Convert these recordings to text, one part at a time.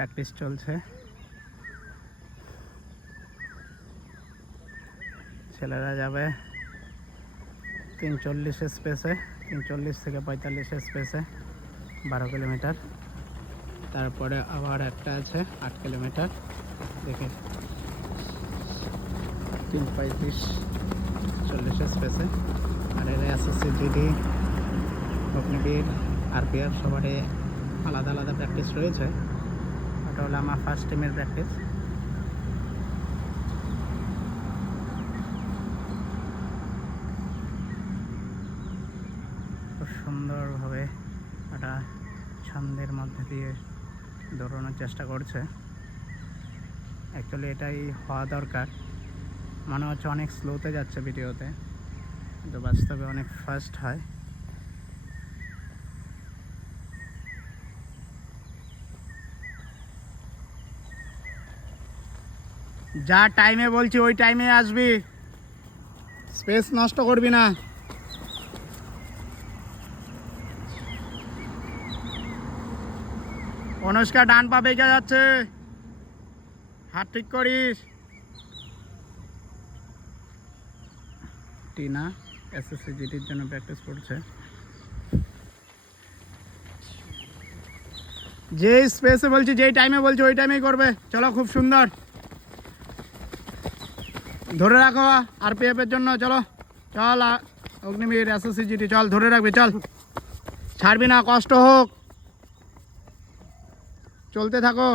Practice চলছে। ছেলেরা যাবে 3:40 স্পেসে, 3:40 থেকে 45 স্পেসে 12 কিলোমিটার। তারপরে আবার একটা আছে 8 কিলোমিটার, দেখে 3:35-40 স্পেসে। আর এর এসএসসি, জিডি, অগ্নিবীর, আরপিএফ সবারই আলাদা আলাদা প্র্যাকটিস রয়েছে। ওটা হলো আমার ফার্স্ট টিমের প্র্যাকটিস। খুব সুন্দরভাবে একটা ছন্দের মধ্যে দিয়ে দৌড়ানোর চেষ্টা করছে। অ্যাকচুয়ালি এটাই হওয়া দরকার। মনে হচ্ছে অনেক স্লোতে যাচ্ছে ভিডিওতে, কিন্তু বাস্তবে অনেক ফাস্ট হয়। যা টাইমে বলছি ওই টাইমে আসবি, স্পেস নষ্ট করবি না। অনুষ্কা ডান পা বেঁকে যাচ্ছে, হাত ঠিক করিস। টিনা এসএসসি জিডির জন্য প্র্যাকটিস করছে। যে স্পেসে বলছি, যেই টাইমে বলছি ওই টাইমেই করবে। চলো, খুব সুন্দর, ধরে রাখো আরপিএফ এর জন্য। চলো চল, অগ্নিবীর, এসএসসি জিডি, চল ধরে রাখবি, চল ছাড়বি না, কষ্ট হোক, চলতে থাকো।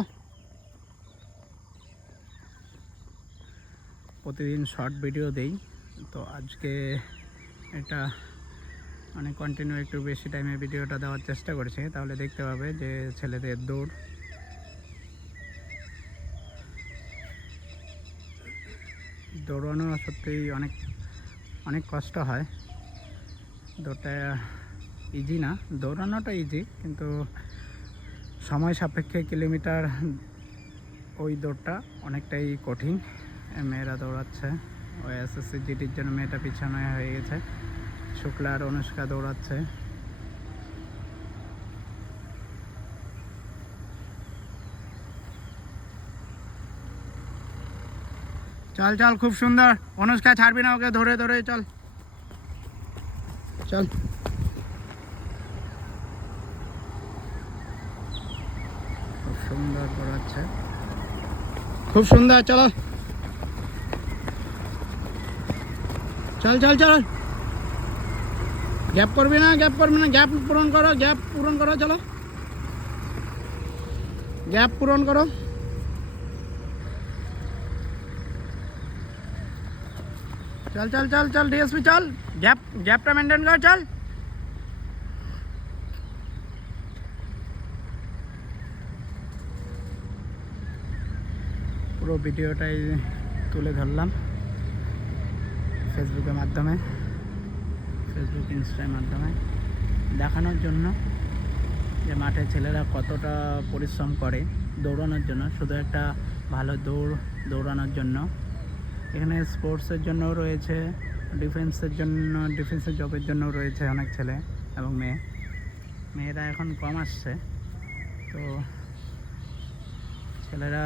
প্রতিদিন শর্ট ভিডিও দেই, তো আজকে এটা মানে কন্টিনিউ একটু বেশি টাইমে ভিডিওটা দেওয়ার চেষ্টা করছি। তাহলে দেখতে পাবে যে ছেলেদের দৌড় দৌড়ানো সত্যিই অনেক অনেক কষ্ট হয়। দৌড়টা ইজি না, দৌড়ানোটা ইজি, কিন্তু সময় সাপেক্ষে কিলোমিটার ওই দৌড়টা অনেকটাই কঠিন। মেয়েরা দৌড়াচ্ছে, ওই এসএসসি জিডির জন্য মেয়েটা পিছনে হয়ে গেছে। শুক্লা আর অনুষ্কা দৌড়াচ্ছে। চল চল, খুব সুন্দর। অনুষ্কা ছাড়বি না, ওকে ধরে ধরে চল চল। খুব সুন্দর দৌড়াচ্ছে, খুব সুন্দর। চলো চল চল চল, গ্যাপ করবি না, গ্যাপ করবি না, গ্যাপ পূরণ করো, গ্যাপ পূরণ করো। চলো, গ্যাপ পূরণ করো। चल चल चल चल डीएसपी, चल गैपটা মেনটেন কর, চল। পুরো ভিডিওটাই তুলে ধরলাম ফেসবুকের মাধ্যমে, ফেসবুক ইনস্টার মাধ্যমে দেখানোর জন্য যে মাঠে ছেলেরা কতটা পরিশ্রম করে দৌড়ানোর জন্য, শুধু একটা ভালো দৌড়ানোর জন্য। এখানে স্পোর্টসের জন্যও রয়েছে, ডিফেন্সের জবের জন্যও রয়েছে অনেক ছেলে এবং মেয়েরা এখন কম আসছে। তো ছেলেরা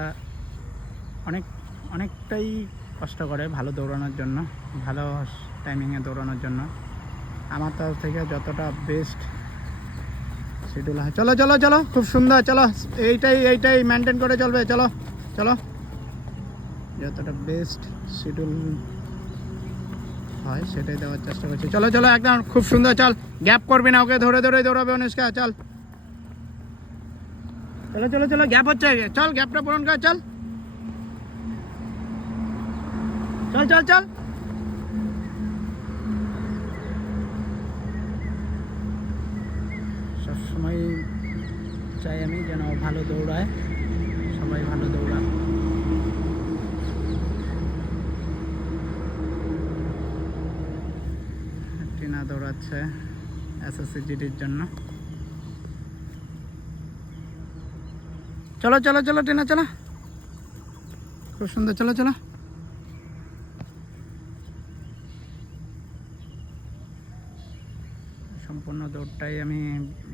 অনেকটাই কষ্ট করে ভালো দৌড়ানোর জন্য, ভালো টাইমিংয়ে দৌড়ানোর জন্য। আমার তরফ থেকে যতটা বেস্ট শিডিউল হয়। চলো চলো চলো, খুব সুন্দর। চলো, এইটাই মেনটেন করে চলবে। চলো চলো, যতটা বেস্ট শিডিউল হয় সেটাই দেওয়ার চেষ্টা করছি। চলো চলো, একদম খুব সুন্দর। চল, গ্যাপ করবি না, ওকে ধরে ধরে দৌড়াবে অনুষ্কা। চল চলো চলো চলো, গ্যাপ হচ্ছে, চল গ্যাপটা পূরণ কর। চল চল চল চল। সবসময় চাই আমি যেন ভালো দৌড়ায়, সবাই ভালো দৌড়ায়। টিনা দৌড়াচ্ছে এসএসসি জিডির জন্য। চলো চলো চলো টিনা, চলো, খুব সুন্দর। চলো চলো, সম্পূর্ণ দৌড়টাই আমি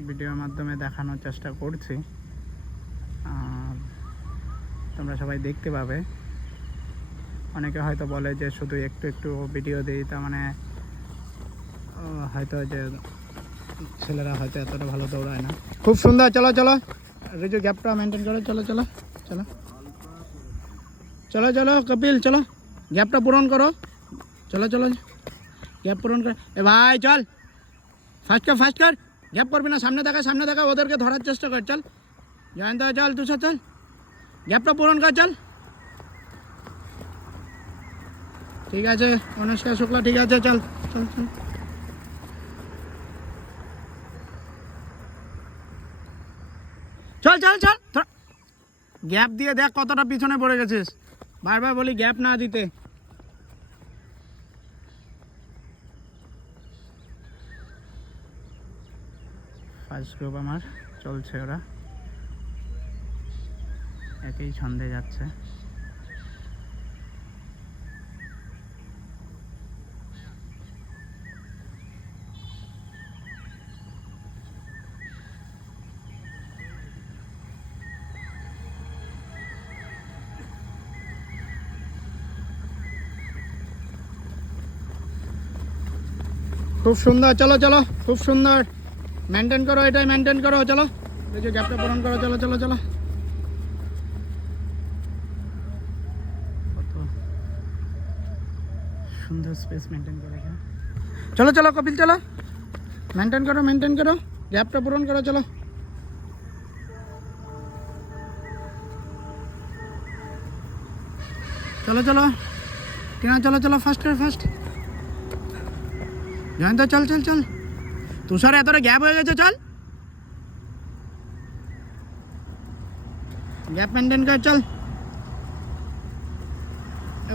ভিডিওর মাধ্যমে দেখানোর চেষ্টা করছি। আর তোমরা সবাই দেখতে পাবে। অনেকে হয়তো বলে যে শুধু একটু একটু ভিডিও দিই, তার মানে হয়তো যে ছেলেরা হয়তো এতটা ভালো দৌড়ায় না। খুব সুন্দর, চলো চলো রিজু, গ্যাপটা মেনটেন করো, চলো চলো চলো চলো চলো কপিল, চলো গ্যাপটা পূরণ করো, চলো চলো গ্যাপ পূরণ কর। এ ভাই চল, ফাস্ট কর, গ্যাপ করবি না, সামনে দেখা, ওদেরকে ধরার চেষ্টা কর। চল জয়ন্ত, চল তুষার, চল গ্যাপটা পূরণ কর, চল। ঠিক আছে অনুষ্কা শুক্লা, ঠিক আছে, চল চল চল। চল চল চল, গ্যাপ দিয়ে দেখ কতটা পিছনে পড়ে গেছিস। বারবার বলি গ্যাপ না দিতে। ফার্স্ট গ্রুপ আমার চলছে, ওরা একই ছন্দে যাচ্ছে। খুব সুন্দর, চলো চলো, খুব সুন্দর, মেনটেন করো, এটাই মেনটেন করো, চলো এই যে গ্যাপটা পূরণ করো, চলো চলো চলো। কত সুন্দর স্পেস মেনটেন করে, চলো চলো কপিল, চলো মেনটেন করো, গ্যাপটা পূরণ করো, চলো। চলো চলো টিনা, চলো চলো, ফাস্ট জয়ন্ত, চল চল চল, তুষার এতটা গ্যাপ হয়ে গেছে, চল গ্যাপ মেনটেন কর, চল।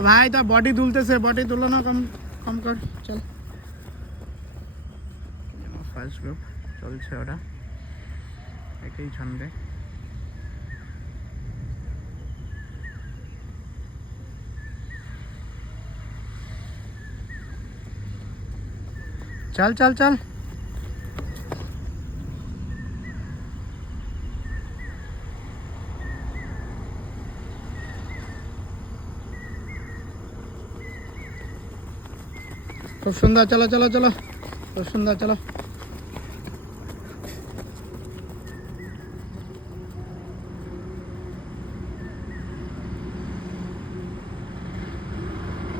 ভাই তো বডি তুলতেছে, বডি তুলনা কম কর, চল। ফার্স্ট গ্রুপ চলছে, ওরা একই ছন্দে। চল চল চল, খুব সুন্দর, চলো চলো চলো, খুব সুন্দর, চলো।